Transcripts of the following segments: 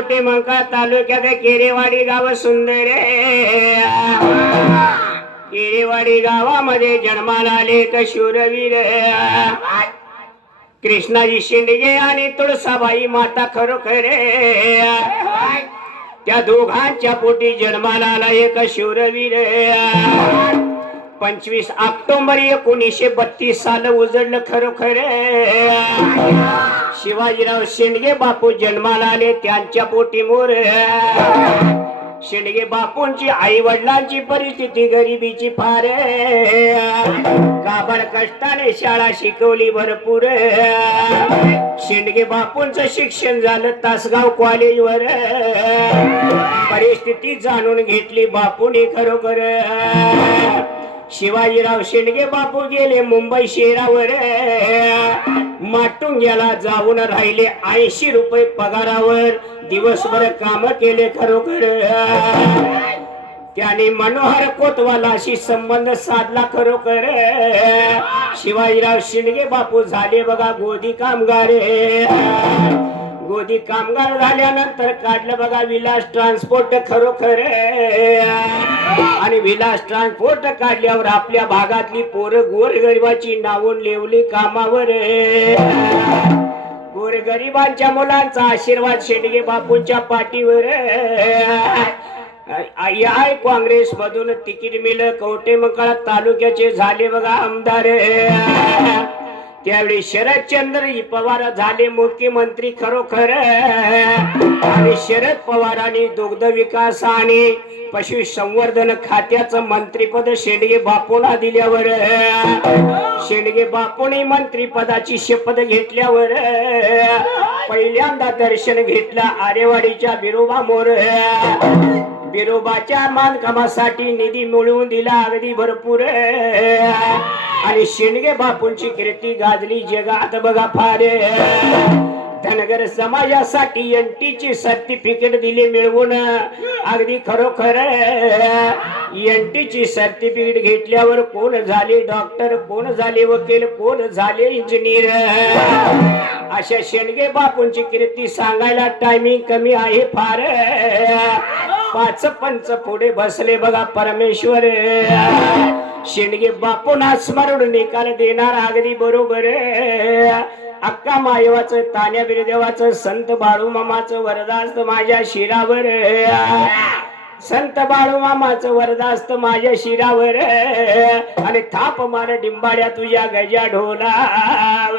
कवटे मंका तालुक्यात केरेवाडी गाव सुंदर केरेवाडी गावामध्ये जन्माला आले एक शूरवीर कृष्णाजी शिंदे आणि तुळसाबाई माता खरोखर त्या दोघांच्या पोटी जन्माला आला एक शूरवीर पंचवीस ऑक्टोबर एकोणीसशे बत्तीस साल उजडलं खरोखर. शिवाजीराव शेंडगे बापू जन्माला आले त्यांच्या पोटी मोर शेंडगे बापूंची आई वडिलांची परिस्थिती गरिबीची फार. काबड कष्टाने शाळा शिकवली भरपूर. शेंडगे बापूंचं शिक्षण झालं तासगाव कॉलेजवर. परिस्थिती जाणून घेतली बापूने खरोखर. शिवाजीराव शेंडगे बापू गेले मुंबई शहरावर. माटुंग्याला जाऊन राहिले ऐंशी रुपये पगारावर. दिवसभर काम केले खरोखर. त्याने मनोहर कोतवालाशी संबंध साधला खरोखर. शिवाजीराव शिंदगे बापू झाले बघा गोदी कामगार. गोदी कामगार झाल्यानंतर काढलं बघा विलास ट्रान्सपोर्ट खरोखर. आणि विलास ट्रान्सपोर्ट काढल्यावर आपल्या भागातली पोरं गोरगरिबाची नावून लेवली कामावर. गोरगरिबांच्या मुलांचा आशीर्वाद शेडगे बापूंच्या पाठीवर. आई काँग्रेस मधून तिकीट मिळ कवटे मकळा तालुक्याचे झाले बघा आमदार. त्यावेळी शरदचंद्र पवार झाले मुख्यमंत्री खरोखर. आणि शरद पवारांनी दुग्ध विकास आणि पशुसंवर्धन खात्याचं मंत्रीपद शेंडगे बापूला दिल्यावर शेंडगे बापूने मंत्रीपदाची शपथ घेतल्यावर पहिल्यांदा दर्शन घेतलं आरेवाडीच्या बिरोबा मोर. बिरोबाच्या बांधकामासाठी निधी मिळवून दिला अगदी भरपूर. आणि शिंडगे बापूंची कीर्ती गाजली जगात बघा फार. धनगर समाजासाठी एनटीची सर्टिफिकेट दिली मिळवून. अगदी खरोखर. एनटीची सर्टिफिकेट घेतल्यावर कोण झाले डॉक्टर कोण झाले वकील कोण झाले इंजिनियर अशा शेणगे बापूंची कीर्ती सांगायला टायमिंग कमी आहे फार. पाच पंच पुढे बसले बघा परमेश्वर. शेंडगे बापूना स्मरण निकाल देणार अगदी बरोबर. अक्का मायवाचं तान्या बिरदेवाचं संत बाळूमामाचं वरदास्त माझ्या शिरावर. संत बाळूमामाचं वरदास्त माझ्या शिरावर. आणि थाप मार डिंबाड्या तुझ्या गजा ढोलावर.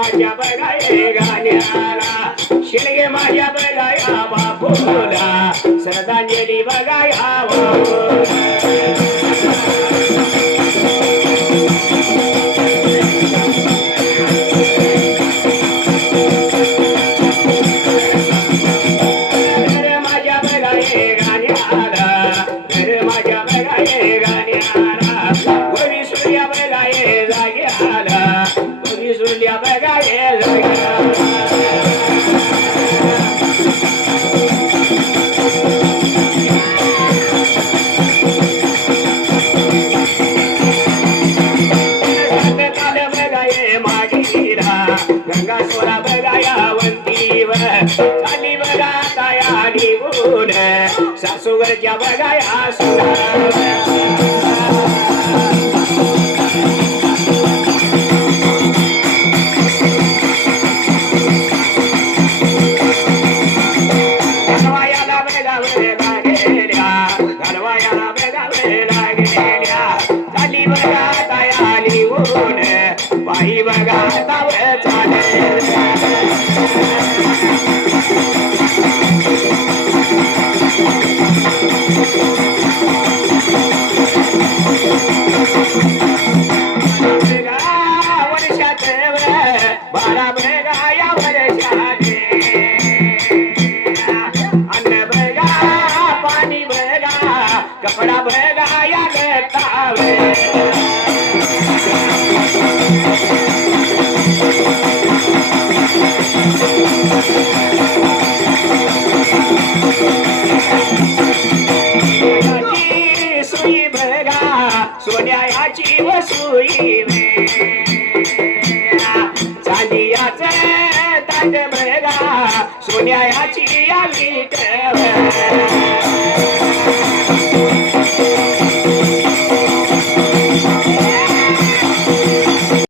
माझ्या बघाय गाण्याला. शिणगे माझ्या बघाया बापूला. श्रद्धांजली बघाया चालीवरच्या बघाया सुंदर. घालवायाला बेगावे बघा आली ऊन पायी बघा ताट बघा सोन्याची या वीट